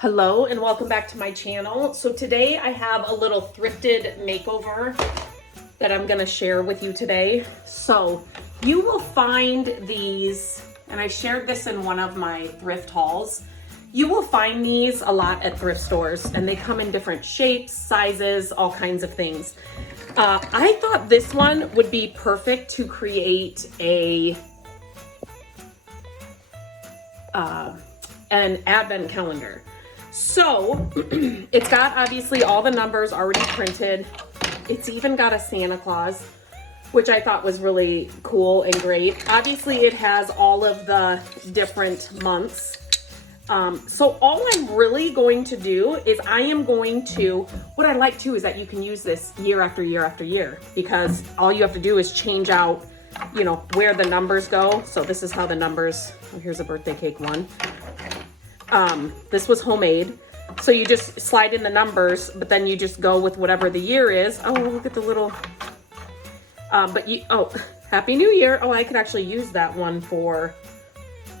Hello and welcome back to my channel. So today I have a little thrifted makeover that I'm going to share with you today. So you will find these, and I shared this in one of my thrift hauls. You will find these a lot at thrift stores and they come in different shapes, sizes, all kinds of things. I thought this one would be perfect to create an advent calendar. So it's got obviously all the numbers already printed. It's even got a Santa Claus, which I thought was really cool and great. Obviously it has all of the different months. So all I'm really going to do is what I like too is that you can use this year after year after year, because all you have to do is change out, you know, where the numbers go. So this is how the numbers, oh, here's a birthday cake one. This was homemade. So you just slide in the numbers, but then you just go with whatever the year is. Oh, look at the little, oh, Happy New Year. Oh, I could actually use that one for,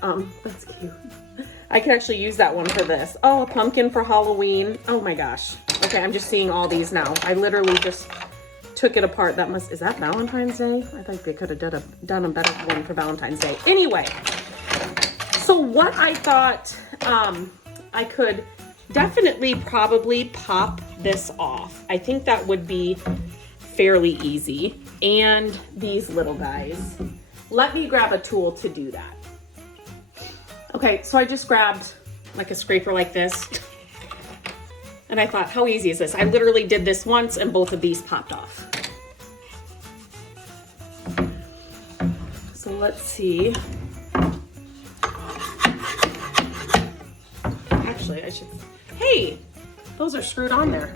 that's cute. I could actually use that one for this. Oh, a pumpkin for Halloween. Oh my gosh. Okay, I'm just seeing all these now. I literally just took it apart. Is that Valentine's Day? I think they could have done a better one for Valentine's Day. Anyway, so what I thought, I could definitely probably pop this off. I think that would be fairly easy. And these little guys. Let me grab a tool to do that. Okay, so I just grabbed like a scraper like this. And I thought, how easy is this? I literally did this once and both of these popped off. So let's see. Actually, hey, those are screwed on there.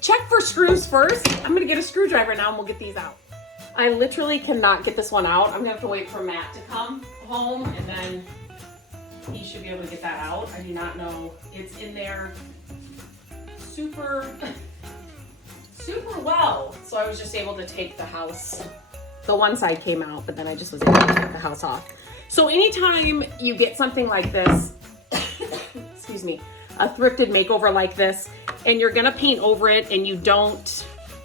Check for screws first. I'm gonna get a screwdriver now and we'll get these out. I literally cannot get this one out. I'm gonna have to wait for Matt to come home and then he should be able to get that out. I do not know. It's in there super well. So I was just able to take the one side came out, but then I just was able to take the house off. So anytime you get something like this, excuse me, a thrifted makeover like this, and you're gonna paint over it and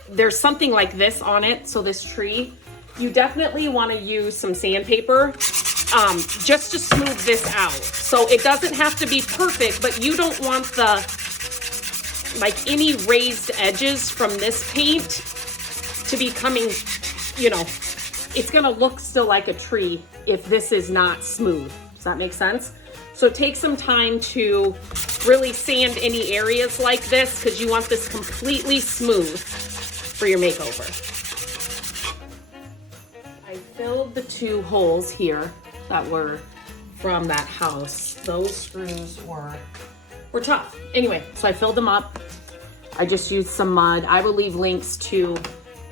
there's something like this on it, so this tree, you definitely wanna use some sandpaper just to smooth this out. So it doesn't have to be perfect, but you don't want any raised edges from this paint to be coming, you know, it's gonna look still like a tree if this is not smooth. Does that make sense? So take some time to really sand any areas like this because you want this completely smooth for your makeover. I filled the 2 holes here that were from that house. Those screws were tough. Anyway, so I filled them up. I just used some mud. I will leave links to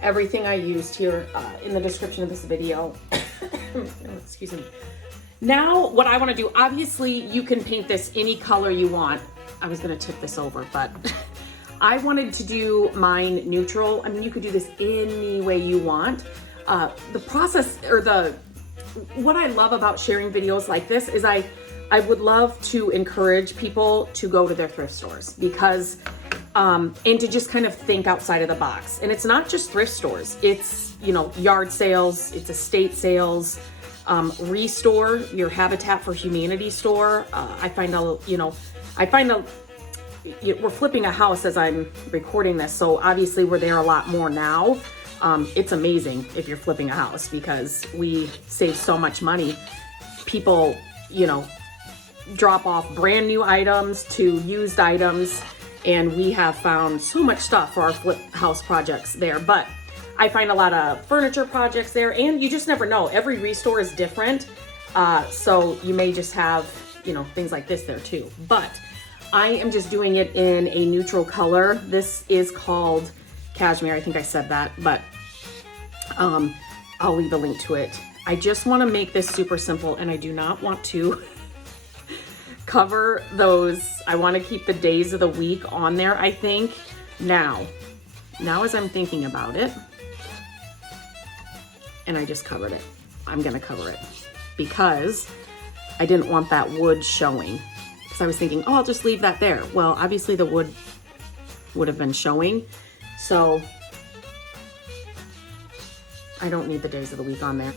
everything I used here in the description of this video. Excuse me. Now, what I want to do, obviously you can paint this any color you want. I was going to tip this over, but I wanted to do mine neutral. I mean, you could do this any way you want. The process what I love about sharing videos like this is I would love to encourage people to go to their thrift stores because, and to just kind of think outside of the box. And it's not just thrift stores. It's, you know, yard sales, it's estate sales, Restore, your Habitat for Humanity store. We're flipping a house as I'm recording this. So obviously we're there a lot more now. It's amazing if you're flipping a house because we save so much money. People, you know, drop off brand new items to used items, and we have found so much stuff for our flip house projects there. But I find a lot of furniture projects there, and you just never know. Every Restore is different. So you may just have, you know, things like this there too. But I am just doing it in a neutral color. This is called Cashmere. I think I said that, but I'll leave a link to it. I just want to make this super simple, and I do not want to cover those. I want to keep the days of the week on there, I think. Now as I'm thinking about it, and I just covered it, I'm going to cover it because I didn't want that wood showing. because I was thinking, oh, I'll just leave that there. Well, obviously the wood would have been showing, so I don't need the days of the week on there.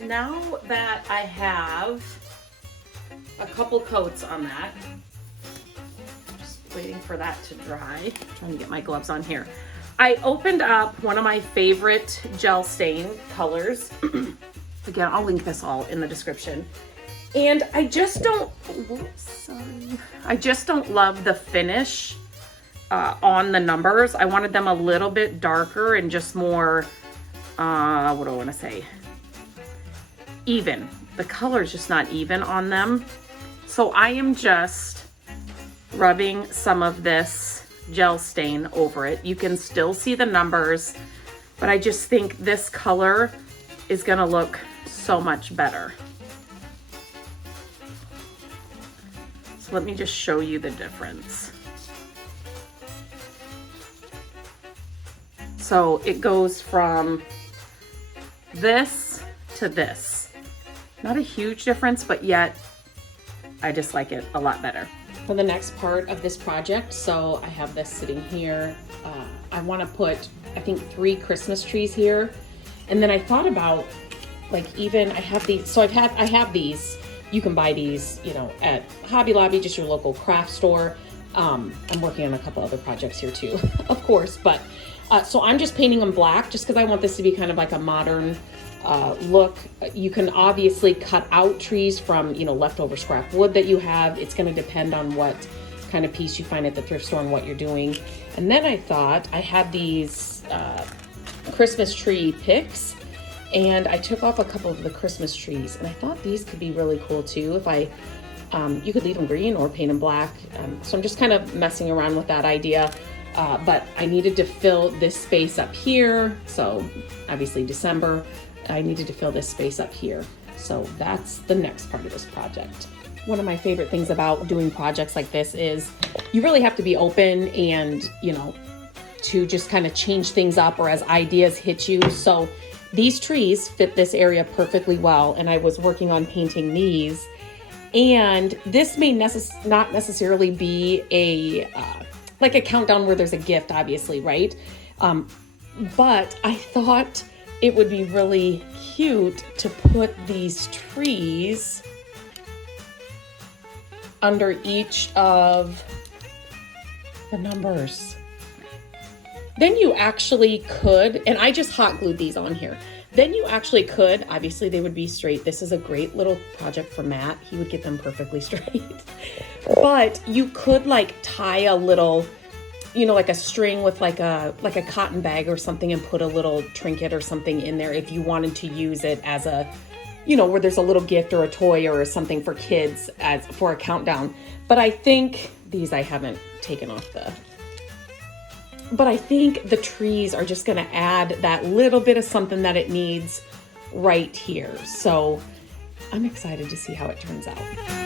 Now that I have a couple coats on that, just waiting for that to dry, trying to get my gloves on here. I opened up one of my favorite gel stain colors. Again, I'll link this all in the description. And I just don't, I just don't love the finish on the numbers. I wanted them a little bit darker and just more, what do I want to say? Even. The color is just not even on them. So I am just rubbing some of this gel stain over it. You can still see the numbers, but I just think this color is gonna look so much better. So let me just show you the difference. So it goes from this to this. Not a huge difference, but yet I just like it a lot better. For the next part of this project, so I have this sitting here. I want to put, I think, 3 Christmas trees here. And then I thought about, like, even I have these, so I have these. You can buy these, you know, at Hobby Lobby, just your local craft store. I'm working on a couple other projects here too, of course, but so I'm just painting them black just because I want this to be kind of like a modern look. You can obviously cut out trees from, you know, leftover scrap wood that you have. It's going to depend on what kind of piece you find at the thrift store and what you're doing. And then I thought I had these Christmas tree picks, and I took off a couple of the Christmas trees, and I thought these could be really cool too. If I, you could leave them green or paint them black. So I'm just kind of messing around with that idea. But I needed to fill this space up here. So obviously December, I needed to fill this space up here. So that's the next part of this project. One of my favorite things about doing projects like this is you really have to be open and, you know, to just kind of change things up or as ideas hit you. So these trees fit this area perfectly well. And I was working on painting these, and this may not necessarily be a, like a countdown where there's a gift, obviously, right? But I thought it would be really cute to put these trees under each of the numbers. Then you actually could, and I just hot glued these on here. Then you actually could, obviously they would be straight. This is a great little project for Matt. He would get them perfectly straight. But you could like tie a little, you know, like a string with like a cotton bag or something, and put a little trinket or something in there if you wanted to use it as a, you know, where there's a little gift or a toy or something for kids as for a countdown. But I think these I haven't taken off but I think the trees are just gonna add that little bit of something that it needs right here. So I'm excited to see how it turns out.